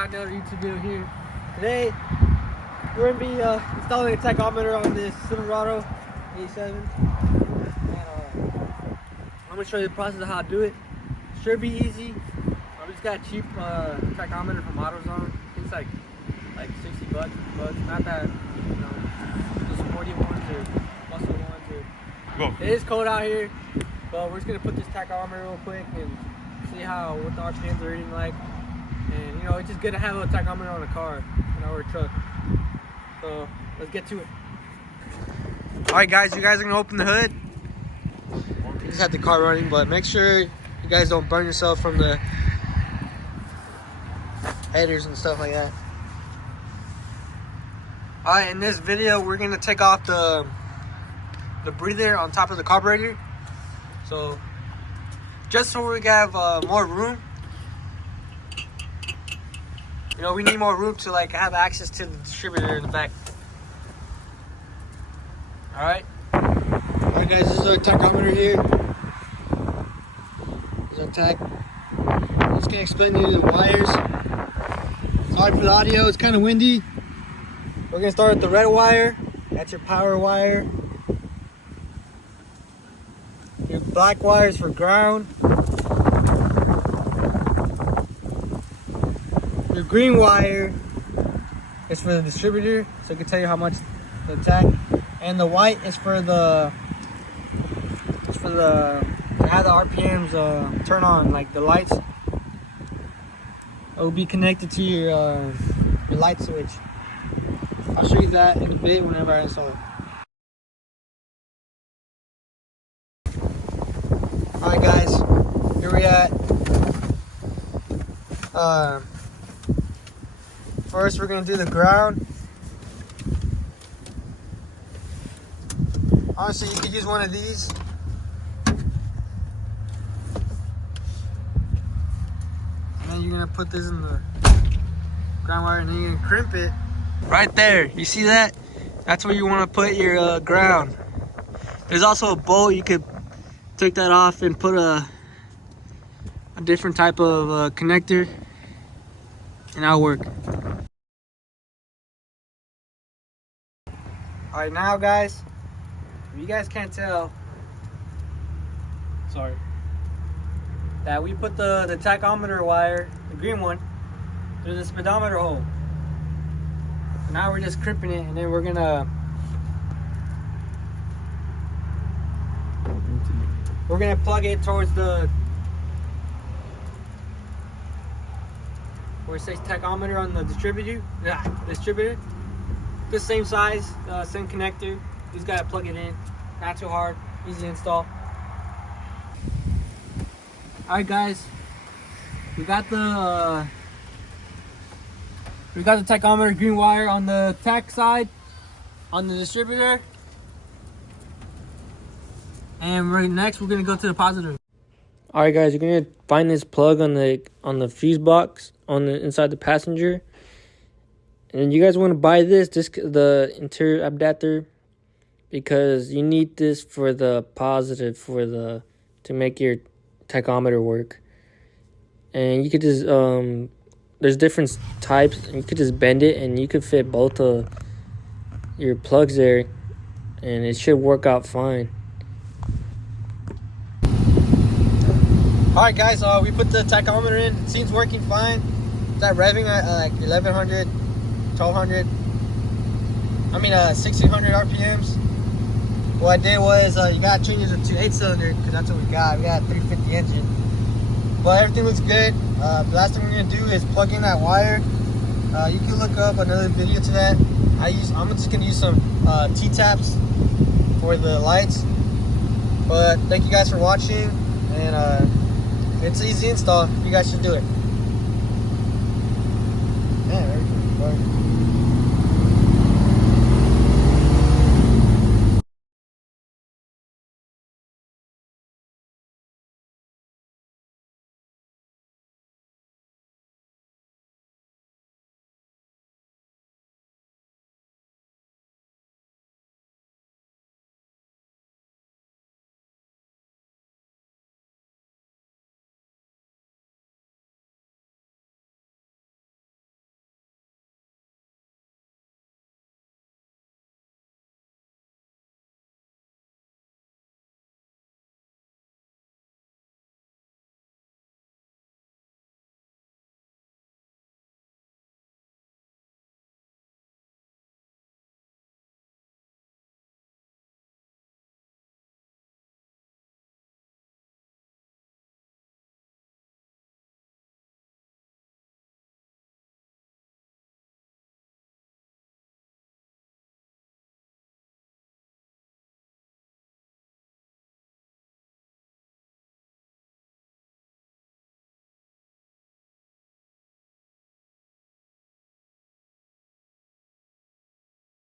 back to another YouTube video here. Today, we're going to be installing a tachometer on this Silverado 87. And I'm going to show you the process of how to do it. Should be easy. I just got a cheap tachometer from AutoZone. It's like 60 bucks, not that, you know, those sporty ones or muscle ones. It is cold out here, but we're just going to put this tachometer real quick and see what the RPMs are reading like. And you know, it's just good to have a tachometer on a car, you know, or a truck. So let's get to it. All right, guys, you guys are gonna open the hood. You just have the car running, but make sure you guys don't burn yourself from the headers and stuff like that. All right, in this video, we're gonna take off the breather on top of the carburetor. So just so we have more room. You know, we need more room to like have access to the distributor in the back. Alright, guys, this is our tachometer here. This is our tach. I'm just gonna explain to you the wires. Sorry for the audio, it's kind of windy. We're gonna start with the red wire. That's your power wire. Your black wire is for ground. Your green wire is for the distributor, so it can tell you how much the tach, and the white is for the to have the RPMs turn on, like the lights. It will be connected to your light switch. I'll show you that in a bit whenever I install it. All right, guys, here we at. First, we're gonna do the ground. Honestly, you could use one of these. And then you're gonna put this in the ground wire, and then you're gonna crimp it. Right there, you see that? That's where you wanna put your ground. There's also a bolt, you could take that off and put a different type of connector, and that'll work. Alright, now guys, if you guys can't tell, sorry, that we put the tachometer wire, the green one, through the speedometer hole. Now we're just crimping it, and then we're gonna plug it towards the where it says tachometer on the distributor. The same size, same connector. You just gotta plug it in. Not too hard, easy to install. Alright, guys, we got the tachometer green wire on the tach side, on the distributor, and next we're gonna go to the positive. Alright, guys, you're gonna find this plug on the fuse box on the inside the passenger. And you guys want to buy the interior adapter, because you need this for the positive, to make your tachometer work. And you could just there's different types, and you could just bend it, and you could fit both of your plugs there, and it should work out fine. All right, guys, we put the tachometer in. It seems working fine. It's at revving at like 1100. 1200, 1600 RPMs. What I did was, you gotta change it to 8-cylinder, because that's what we got. We got a 350 engine. But everything looks good. The last thing we're gonna do is plug in that wire. You can look up another video to that. I'm just gonna use some T-taps for the lights. But thank you guys for watching, and it's an easy install. You guys should do it. Yeah, everything's fine.